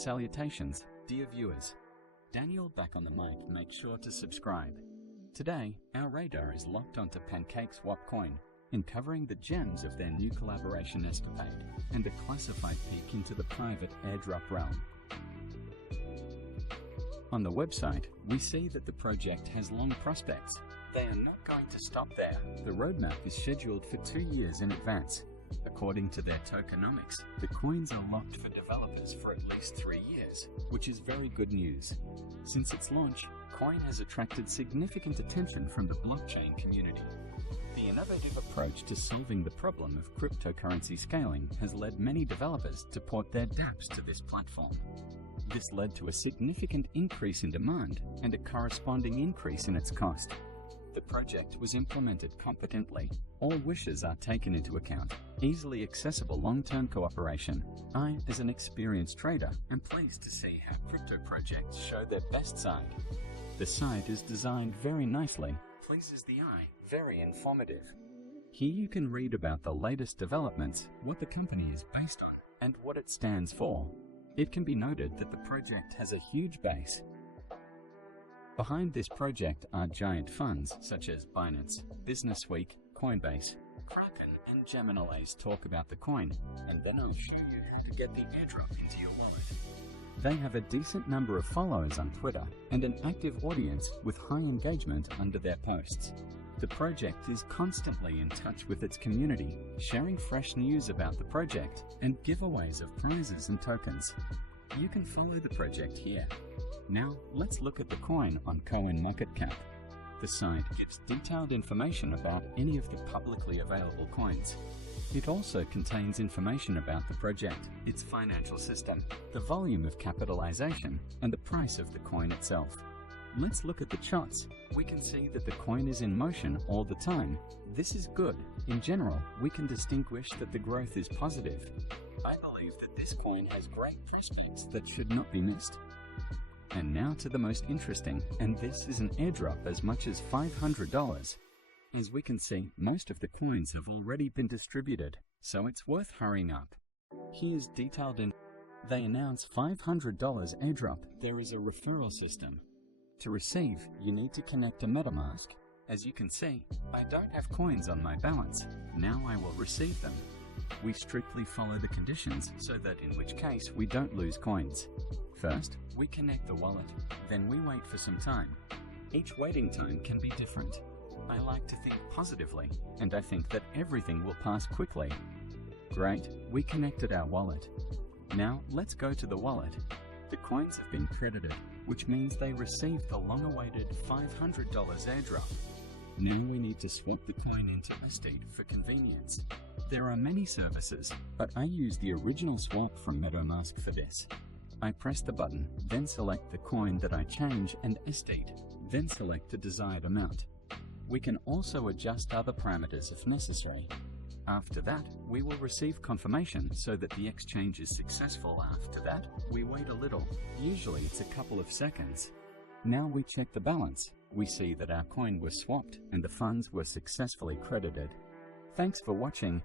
Salutations, dear viewers. Daniel back on the mic. Make sure to subscribe. Today, our radar is locked onto PancakeSwap coin, uncovering the gems of their new collaboration escapade and a classified peek into the private airdrop realm. On the website, we see that the project has long prospects. They are not going to stop there. The roadmap is scheduled for 2 years in advance. According to their tokenomics, the coins are locked for developers for at least 3 years, which is very good news. Since its launch, coin has attracted significant attention from the blockchain community. The innovative approach to solving the problem of cryptocurrency scaling has led many developers to port their dApps to this platform. This led to a significant increase in demand and a corresponding increase in its cost. The project was implemented competently. All wishes are taken into account. Easily accessible long-term cooperation. I, as an experienced trader, am pleased to see how crypto projects show their best side. The site is designed very nicely, pleases the eye, very informative. Here you can read about the latest developments, what the company is based on, and what it stands for. It can be noted that the project has a huge base. Behind this project are giant funds such as Binance, Businessweek, Coinbase, Kraken, and Gemini's talk about the coin, and then I'll show you how to get the airdrop into your wallet. They have a decent number of followers on Twitter and an active audience with high engagement under their posts. The project is constantly in touch with its community, sharing fresh news about the project and giveaways of prizes and tokens. You can follow the project here. Now, let's look at the coin on CoinMarketCap. The site gives detailed information about any of the publicly available coins. It also contains information about the project, its financial system, the volume of capitalization, and the price of the coin itself. Let's look at the charts. We can see that the coin is in motion all the time. This is good. In general, we can distinguish that the growth is positive. I believe that this coin has great prospects that should not be missed. And now to the most interesting, and this is an airdrop as much as $500. As we can see, most of the coins have already been distributed, so it's worth hurrying up. Here's detailed in. They announce $500 airdrop. There is a referral system. To receive, you need to connect a MetaMask. As you can see, I don't have coins on my balance. Now I will receive them. We strictly follow the conditions so that in which case we don't lose coins. First, we connect the wallet, then we wait for some time. Each waiting time can be different. I like to think positively, and I think that everything will pass quickly. Great, we connected our wallet. Now let's go to the wallet. The coins have been credited, which means they received the long-awaited $500 airdrop. Now we need to swap the coin into estate for convenience. There are many services, but I use the original swap from MetaMask for this. I press the button, then select the coin that I change and estate, then select the desired amount. We can also adjust other parameters if necessary. After that, we will receive confirmation so that the exchange is successful. After that, we wait a little. Usually it's a couple of seconds. Now we check the balance. We see that our coin was swapped and the funds were successfully credited. Thanks for watching.